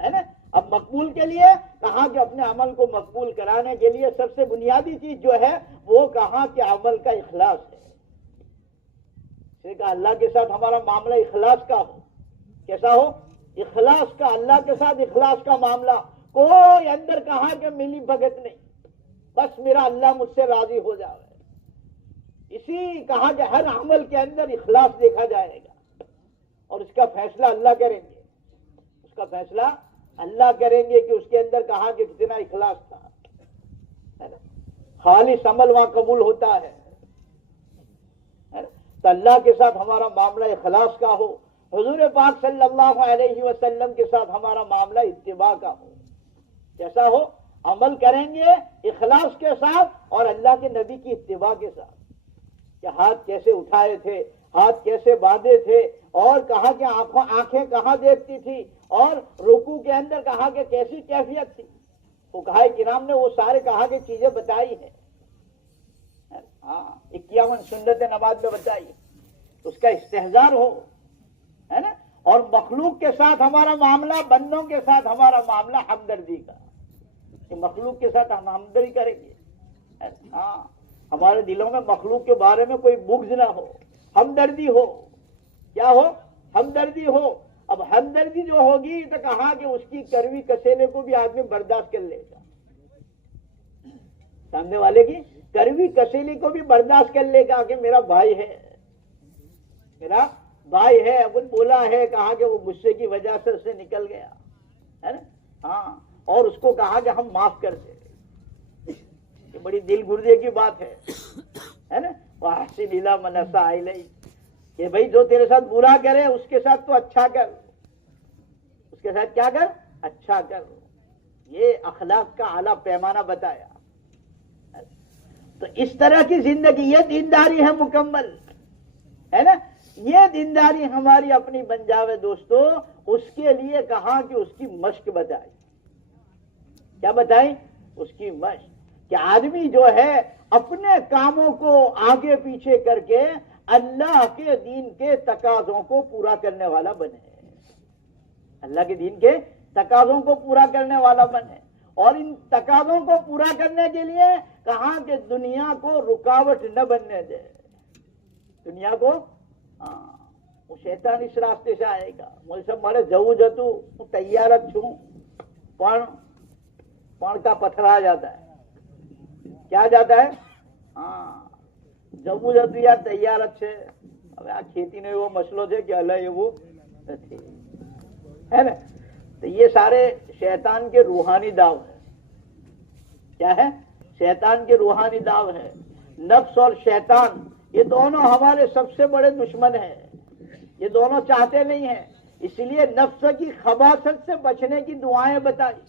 ہے نا؟ اب مقبول کے لیے کہا کہ اپنے عمل کو مقبول کرانے کے لیے سب سے بنیادی چیز جو ہے وہ کہا کہ عمل کا اخلاص ہے۔ کہ اللہ کے ساتھ ہمارا معاملہ اخلاص کا ہو، کیسا ہو؟ اخلاص کا، اللہ کے ساتھ اخلاص کا معاملہ، کوئی اندر کہا کہ ملی بھگت نہیں، بس میرا اللہ مجھ سے راضی ہو جائے، اسی کہا کہ ہر عمل کے اندر اخلاص دیکھا جائے گا، اور اس کا فیصلہ اللہ کریں گے، اس کا فیصلہ اللہ کریں گے کہ اس کے اندر کہا کہ کتنا اخلاص تھا، خالص عمل وہاں قبول ہوتا ہے۔ تو اللہ کے ساتھ ہمارا معاملہ اخلاص کا ہو، حضور پاک صلی اللہ علیہ وسلم کے ساتھ ہمارا معاملہ اتباع کا ہو، جیسا ہو عمل کریں گے اخلاص کے ساتھ اور اللہ کے نبی کی اتباع کے ساتھ، کہ ہاتھ کیسے اٹھائے تھے، ہاتھ کیسے باندھے تھے، اور کہا کہ آنکھیں کہاں دیکھتی تھی، اور رکوع کے اندر کہا کہ کیسی کیفیت تھی، فقہائے کرام نے وہ سارے کہا کہ چیزیں بتائی ہیں، 51 سنت نماز میں بتائی، اس کا استحضار ہو، ہے نا۔ اور مخلوق کے ساتھ ہمارا معاملہ، بندوں کے ساتھ ہمارا معاملہ ہمدردی کا، کہ مخلوق کے ساتھ ہم ہمدردی کریں گے، ہمارے دلوں میں مخلوق کے بارے میں کوئی بغض نہ ہو، ہمدردی ہو، کیا ہو، ہمدردی ہو۔ اب ہمدردی جو ہوگی تو کہا کہ اس کی کڑوی کسیلے کو بھی آدمی برداشت کر لے گا، سامنے والے کی کڑوی کسیلی کو بھی برداشت کر لے گا کہ میرا بھائی ہے، میرا بھائی ہے، اب بولا ہے، کہا کہ وہ غصے کی وجہ سے اسے نکل گیا، ہے نا، اور اس کو کہا کہ ہم معاف کر دیں، یہ بڑی دل گردے کی بات ہے نا۔ وَأَحْسِنْ إِلَىٰ مَنْ أَسَاءَ إِلَيْكَ، کہ بھائی جو تیرے ساتھ برا کرے اس کے ساتھ تو اچھا کر، اس کے ساتھ کیا کر، اچھا کر، یہ اخلاق کا اعلیٰ پیمانہ بتایا۔ تو اس طرح کی زندگی، یہ دینداری ہے مکمل، ہے نا، یہ دینداری ہماری اپنی بن جاوے دوستو۔ اس کے لیے کہا کہ اس کی مشق بتائی، کیا بتائی، اس کی مشق، کہ آدمی جو ہے اپنے کاموں کو آگے پیچھے کر کے اللہ کے دین کے تقاضوں کو پورا کرنے والا بنے، اللہ کے دین کے تقاضوں کو پورا کرنے والا بنے، اور ان تقاضوں کو پورا کرنے کے لیے کہا کہ دنیا کو رکاوٹ نہ بننے دے، دنیا کو، وہ شیطان اس راستے سے آئے گا، مجھے سب مارے جاؤ جتو تیارت چھوں پڑ کا پتھرا جاتا ہے، کیا جاتا ہے، જવું જતું યાર તૈયાર જ છે, હવે આ ખેતીનો એવો મસલો છે કે હલાય એવું નથી, ہے نا۔ تو یہ سارے شیطان کے روحانی داو ہے، کیا ہے، شیطان کے روحانی داو ہے۔ نفس اور شیطان یہ دونوں ہمارے سب سے بڑے دشمن ہیں، یہ دونوں چاہتے نہیں ہیں، اس لیے نفس کی خباثت سے بچنے کی دعائیں بتائی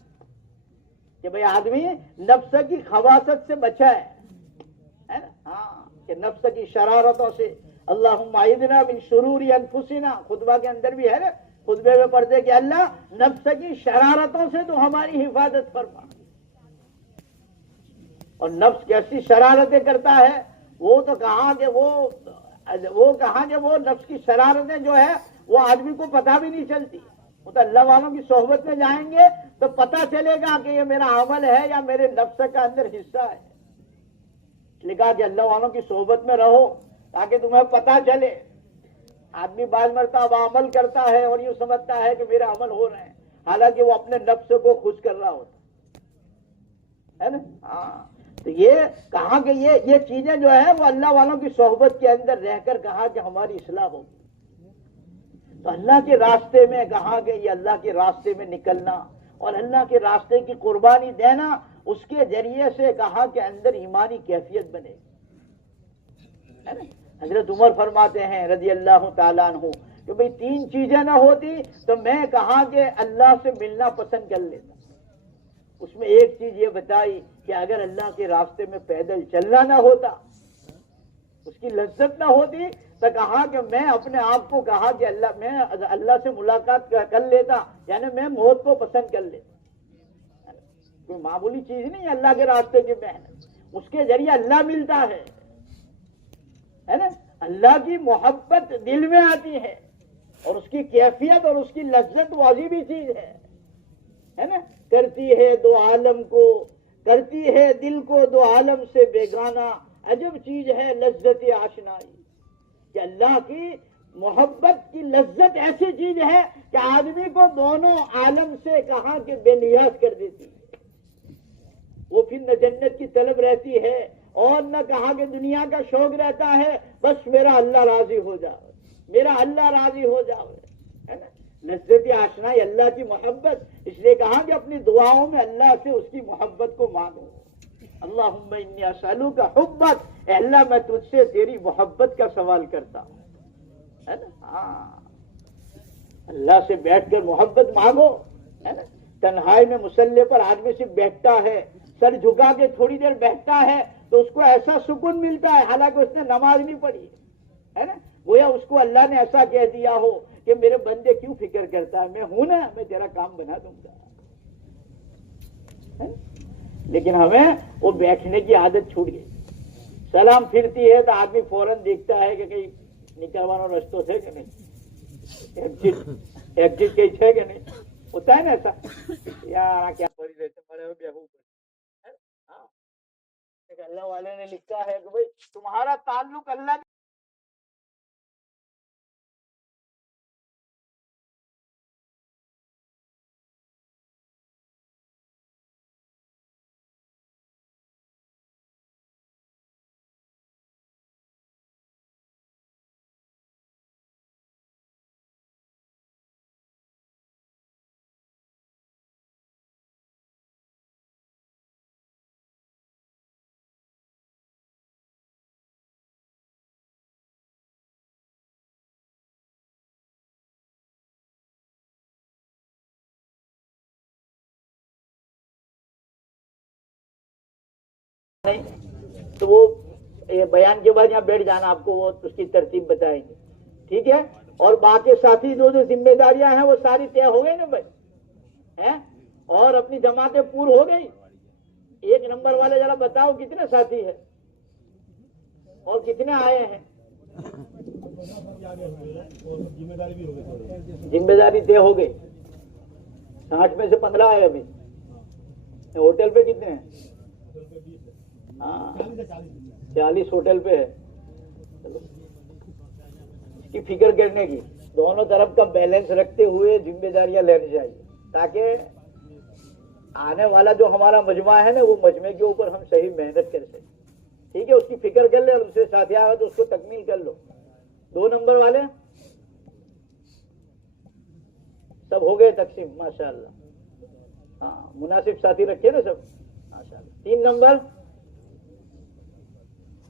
کہ بھئی آدمی نفس کی خباثت سے بچائے، ہے نا، کہ نفس کی شرارتوں سے، اللہم اعذنا من شرور انفسنا، خطبہ کے اندر بھی ہے نا، خطبے میں پڑھتے کہ اللہ نفس کی شرارتوں سے تو ہماری حفاظت فرما، اور نفس کیسی شرارتیں کرتا ہے، وہ تو کہا کہ وہ نفس کی شرارتیں جو ہے وہ آدمی کو پتہ بھی نہیں چلتی، وہ تو اللہ والوں کی صحبت میں جائیں گے تو پتہ چلے گا کہ یہ میرا عمل ہے یا میرے نفس کا اندر حصہ ہے، لکھا کہ اللہ والوں کی صحبت میں رہو تاکہ تمہیں پتہ چلے۔ آدمی بعض مرتبہ عمل کرتا ہے اور یوں سمجھتا ہے کہ میرا عمل ہو رہے ہیں، حالانکہ وہ اپنے نفس کو خوش کر رہا ہوتا ہے نا۔ تو یہ کہا کہ یہ چیزیں جو ہے وہ اللہ والوں کی صحبت کے اندر رہ کر کہا کہ ہماری اصلاح ہوگی۔ تو اللہ کے راستے میں کہا کہ یہ اللہ کے راستے میں نکلنا اور اللہ کے راستے کی قربانی دینا، اس کے ذریعے سے کہا کہ اندر ایمانی کیفیت بنے گی، ہے نا۔ حضرت عمر فرماتے ہیں رضی اللہ تعالیٰ عنہ کہ بھئی 3 چیزیں نہ ہوتی تو میں کہا کہ اللہ سے ملنا پسند کر لیتا۔ اس میں ایک چیز یہ بتائی کہ اگر اللہ کے راستے میں پیدل چلنا نہ ہوتا، اس کی لذت نہ ہوتی، تو کہا کہ میں اپنے آپ کو کہا کہ میں اللہ سے ملاقات کر لیتا، یعنی میں موت کو پسند کر لیتا۔ کوئی معمولی چیز نہیں ہے اللہ کے راستے کی محنت، اس کے ذریعے اللہ ملتا ہے نا، اللہ کی محبت دل میں آتی ہے، اور اس کی کیفیت اور اس کی لذت وہ عجیبی چیز ہے نا۔ کرتی ہے دو عالم کو، کرتی ہے دل کو دو عالم سے بیگانہ، عجب چیز ہے لذت آشنائی، کہ اللہ کی محبت کی لذت ایسی چیز ہے کہ آدمی کو دونوں عالم سے کہا کہ بے نیاز کر دیتی ہے، وہ پھر نہ جنت کی طلب رہتی ہے اور نہ کہا کہ دنیا کا شوق رہتا ہے، بس میرا اللہ راضی ہو جاؤ، میرا اللہ راضی ہو جاؤ، ہے نا۔ لذت آشنائی اللہ کی محبت، اس لیے کہا کہ اپنی دعاؤں میں اللہ سے اس کی محبت کو مانگو، اللہم انی اسألوک حبک، اے اللہ میں تجھ سے تیری محبت کا سوال کرتا ہوں، ہے نا۔ اللہ سے بیٹھ کر محبت مانگو، ہے نا. تنہائی میں مصلی پر آدمی صرف بیٹھتا ہے، سر جھکا کے تھوڑی دیر بیٹھتا ہے تو اس کو ایسا سکون ملتا ہے حالانکہ اس نے نماز نہیں پڑھی ہے نا. گویا اس کو اللہ نے ایسا کہہ دیا ہو کہ میرے بندے کیوں فکر کرتا ہے، میں ہوں نا، میں تیرا کام بنا دوں گا. لیکن ہمیں وہ بیٹھنے کی عادت چھوٹ گئی. سلام پھرتی ہے تو آدمی فوراً دیکھتا ہے کہ کہیں نکلوانا رستوں سے کہ نہیں، ایگزٹ کہیں ہے کہ نہیں. ہوتا ہے نا ایسا، یار کیا رہتے بڑے بےحو. اللہ والے نے لکھا ہے کہ بھائی تمہارا تعلق اللہ نہیں تو وہ بیان کے بعد یہاں بیٹھ جانا، آپ کو وہ اس کی ترتیب بتائیں گے، ٹھیک ہے. اور باقی ساتھی جو ذمہ داریاں ہیں وہ ساری طے ہو گئی نا بھائی ہیں، اور اپنی جماعتیں پور ہو گئی. 1 نمبر والے ذرا بتاؤ کتنے ساتھی ہیں اور کتنے آئے ہیں. ذمہ داری طے ہو گئی. 60 میں سے 15 آئے ابھی. ہوٹل پہ کتنے ہیں؟ ہاں 40 ہوٹل پہ ہے. اس کی فکر کرنے کی، دونوں طرف کا بیلنس رکھتے ہوئے ذمہ داریاں لینی چاہیے تاکہ آنے والا جو ہمارا مجمع ہے نا وہ مجمع کے اوپر ہم صحیح محنت کر سکیں. ٹھیک ہے، اس کی فکر کر لے اور دوسرے ساتھی آئے تو اس کو تکمیل کر لو. 2 نمبر والے سب ہو گئے تقسیم ماشاءاللہ. ہاں مناسب ساتھی رکھے نا سب ماشاءاللہ. 3 نمبر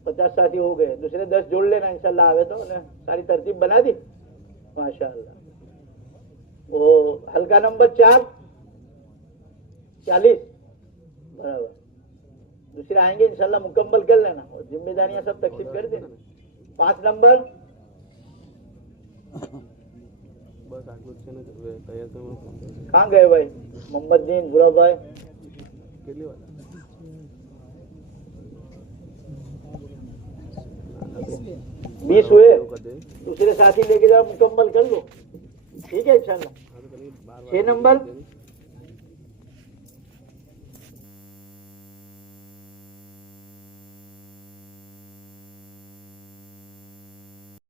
50 ساتھی ہو گئے، دوسرے 10 جوڑ لینا انشاءاللہ. آوے تو ساری ترتیب بنا دی ماشاءاللہ. وہ ہلکا نمبر 4 40 برابر. دوسرے آئیں گے انشاءاللہ مکمل کر لینا اور ذمہ داریاں سب تقسیم کر دینا. 5 نمبر کہاں گئے بھائی؟ محمد دین برا بھائی 20 ہوئے. دوسرے ساتھی لے کے جاؤ مکمل کر لو، ٹھیک ہے انشاءاللہ. 6 نمبر